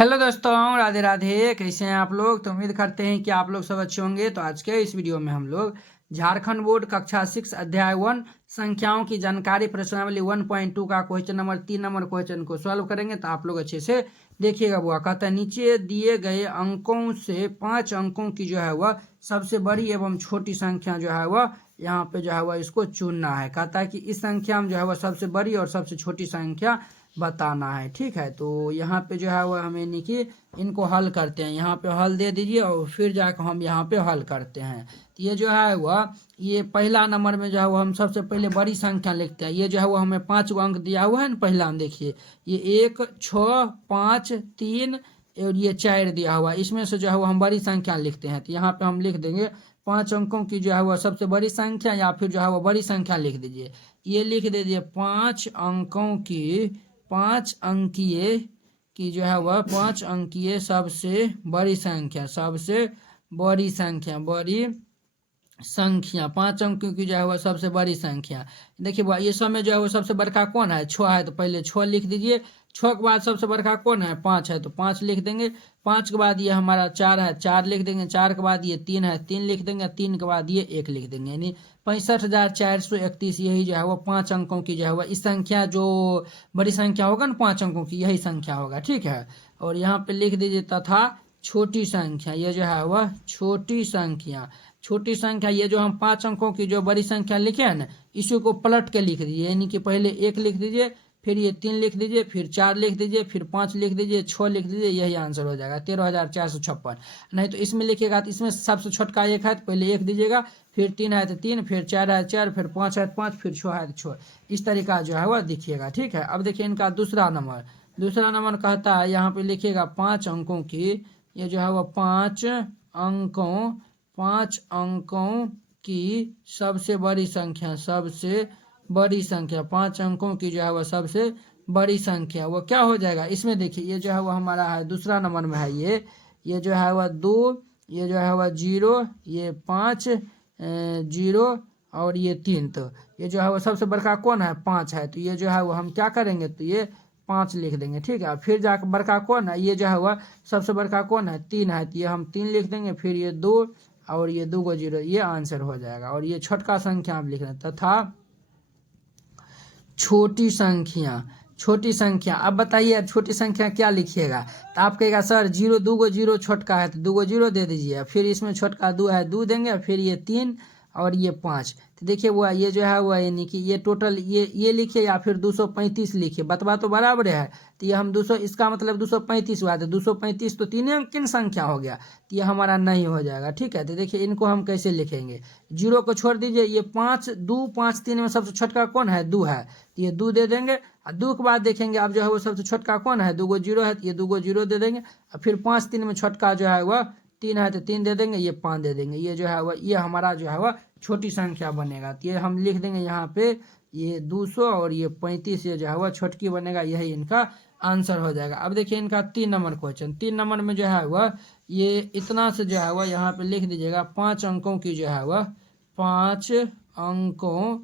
Hello दोस्तों, राधे राधे। कैसे हैं आप लोग? तो उम्मीद करते हैं कि आप लोग सब अच्छे होंगे। तो आज के इस वीडियो में हम लोग झारखंड बोर्ड कक्षा 6 अध्याय 1 संख्याओं की जानकारी प्रश्नावली 1.2 का क्वेश्चन नंबर 3 नंबर क्वेश्चन को सॉल्व करेंगे। तो आप लोग अच्छे से देखिएगा। वो कहता है नीचे दिए गए अंकों से 5 अंकों की जो है वह सबसे बड़ी एवं छोटी संख्या जो है वह यहाँ पे जो है वह इसको चुनना है। कहता है कि इस संख्या में जो है वह सबसे बड़ी और सबसे छोटी संख्या बताना है। ठीक है, तो यहाँ पे जो है वह हमें निकी इनको हल करते हैं। यहाँ पे हल दे दीजिए और फिर जाकर हम यहाँ पे हल करते हैं। तो ये जो है वह ये पहला नंबर में जो है वह हम सबसे पहले बड़ी संख्या लिखते हैं। ये जो है वो हमें 5 अंक दिया हुआ है ना। पहला में देखिए ये 1 6 5 3 और ये 4 दिया हुआ है। इसमें से जो है वो हम बड़ी संख्या लिखते हैं। तो यहाँ पे हम लिख देंगे 5 अंकों की जो है वह सबसे बड़ी संख्या, या फिर जो है वह बड़ी संख्या लिख दीजिए। ये लिख दीजिए 5 अंकों की 5 अंकीय की जो है वह 5 अंकीय सबसे बड़ी संख्या, सबसे बड़ी संख्या, बड़ी संख्या 5 अंकों की जो है वह सबसे बड़ी संख्या। देखिए वह ये सब में जो है वो सबसे बड़का कौन है? 6 है, तो पहले 6 लिख दीजिए। 6 के बाद सबसे बड़का कौन है? 5 है, तो 5 लिख देंगे। 5 के बाद ये हमारा 4 है, 4 लिख देंगे। 4 के बाद ये 3 है, 3 लिख देंगे। 3 के बाद ये 1 लिख देंगे। यानी 65,431 यही जो है वो 5 अंकों की जो है वह इस संख्या जो बड़ी संख्या होगा ना 5 अंकों की, यही संख्या होगा। ठीक है, और यहाँ पे लिख दीजिए तथा छोटी संख्या, ये जो है वह छोटी संख्या। छोटी संख्या ये जो हम 5 अंकों की जो बड़ी संख्या लिखे हैं ना, इसी को पलट के लिख दीजिए। यानी कि पहले 1 लिख दीजिए, फिर ये 3 लिख दीजिए, फिर 4 लिख दीजिए, फिर 5 लिख दीजिए, 6 लिख दीजिए। यही आंसर हो जाएगा 13,456। नहीं तो इसमें लिखिएगा तो इसमें सबसे छोटका 1 है, तो पहले 1 दीजिएगा, फिर 3 है तो 3, फिर 4 है 4, फिर 5 है 5, फिर 6 है तो 6। इस तरीका जो है वह दिखिएगा। ठीक है, अब देखिए इनका दूसरा नंबर कहता है यहाँ पे लिखिएगा 5 अंकों की, ये जो है वह 5 अंकों की सबसे बड़ी संख्या, सबसे बड़ी संख्या 5 अंकों की जो है वह सबसे बड़ी संख्या वो क्या हो जाएगा? इसमें देखिए ये जो है वह हमारा है दूसरा नंबर में है। ये जो है वह 2, ये जो है वह 0, ये 5 0 और ये 3। तो ये जो है वह सबसे बड़का कौन है? 5 है, तो ये जो है वह हम क्या करेंगे? तो ये 5 लिख देंगे। ठीक है, फिर जाकर बड़का कौन है? ये जो है वह सबसे बड़का कौन है? 3 है, तो ये हम 3 लिख देंगे। फिर ये 2 और ये 2 को 0, ये आंसर हो जाएगा। और ये छोटका संख्या आप लिख रहे हैं तथा छोटी संख्या। अब बताइए अब छोटी संख्या क्या लिखिएगा? तो आप कहेगा सर 0 2 को 0 छोटका है, तो 2 को 0 दे दीजिए। फिर इसमें छोटका 2 है, 2 देंगे। फिर ये 3 और ये 5। तो देखिए वो ये जो है वो यानी कि ये टोटल ये लिखिए या फिर 235 लिखिए, बतवा तो बराबर है। तो ये हम 200, इसका मतलब 235 हुआ। तो 235 तो 3 अंकीय संख्या हो गया, तो ये हमारा नहीं हो जाएगा। ठीक है, तो देखिए इनको हम कैसे लिखेंगे? 0 को छोड़ दीजिए। ये 5 2 5 3 में सबसे छोटका कौन है? 2 है, तो ये 2 दे देंगे। और 2 के बाद देखेंगे अब जो है वो सबसे छोटका कौन है? 2 को 0 है, तो ये 2 को 0 दे देंगे। और फिर 5 3 में छोटका जो है वह 3 है, तो 3 दे देंगे। ये 5 दे देंगे। ये जो है वह ये हमारा जो है वह छोटी संख्या बनेगा। तो ये हम लिख देंगे यहाँ पे ये 200 और ये 35, ये जो है वह छोटकी बनेगा। यही इनका आंसर हो जाएगा। अब देखिए इनका 3 नंबर क्वेश्चन। 3 नंबर में जो है वह ये इतना से जो है वह यहाँ पे लिख दीजिएगा 5 अंकों की जो है वह 5 अंकों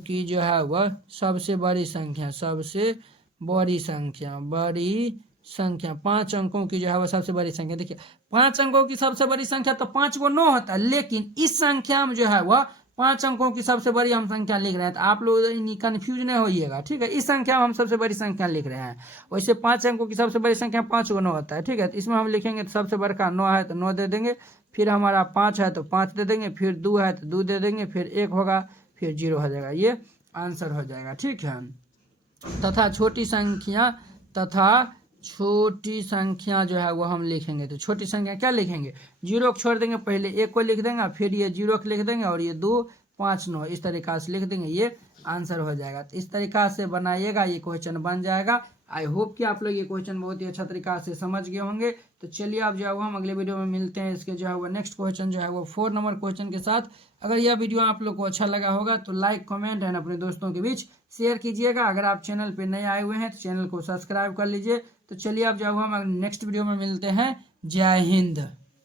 की जो है वह सबसे बड़ी संख्या, सबसे बड़ी संख्या, बड़ी संख्या 5 अंकों की जो है वह सबसे बड़ी संख्या। देखिए 5 अंकों की सबसे बड़ी संख्या तो 5 को 9 होता है, लेकिन इस संख्या में जो है वह 5 अंकों की सबसे बड़ी हम संख्या लिख रहे हैं। तो आप लोग कंफ्यूज नहीं होइएगा। ठीक है, इस संख्या में हम सबसे बड़ी संख्या लिख रहे हैं। वैसे 5 अंकों की सबसे बड़ी संख्या 5 को 9 होता है। ठीक है, तो इसमें हम लिखेंगे तो सबसे बड़का 9 है, तो 9 दे देंगे। फिर हमारा 5 है, तो 5 दे देंगे। फिर 2 है, तो 2 दे देंगे। फिर 1 होगा, फिर 0 हो जाएगा। ये आंसर हो जाएगा। ठीक है, तथा छोटी संख्या जो है वो हम लिखेंगे। तो छोटी संख्या क्या लिखेंगे? 0 को छोड़ देंगे, पहले 1 को लिख देंगे, फिर ये 0 को लिख देंगे, और ये 2 5 9 इस तरीका से लिख देंगे। ये आंसर हो जाएगा। तो इस तरीका से बनाइएगा, ये क्वेश्चन बन जाएगा। आई होप कि आप लोग ये क्वेश्चन बहुत ही अच्छा तरीका से समझ गए होंगे। तो चलिए आप जो है वो हम अगले वीडियो में मिलते हैं। इसके जो है वो नेक्स्ट क्वेश्चन जो है वो 4 नंबर क्वेश्चन के साथ। अगर यह वीडियो आप लोग को अच्छा लगा होगा तो लाइक कमेंट एंड अपने दोस्तों के बीच शेयर कीजिएगा। अगर आप चैनल पर नए आए हुए हैं तो चैनल को सब्सक्राइब कर लीजिए। तो चलिए आप जो है वो हम नेक्स्ट वीडियो में मिलते हैं। जय हिंद।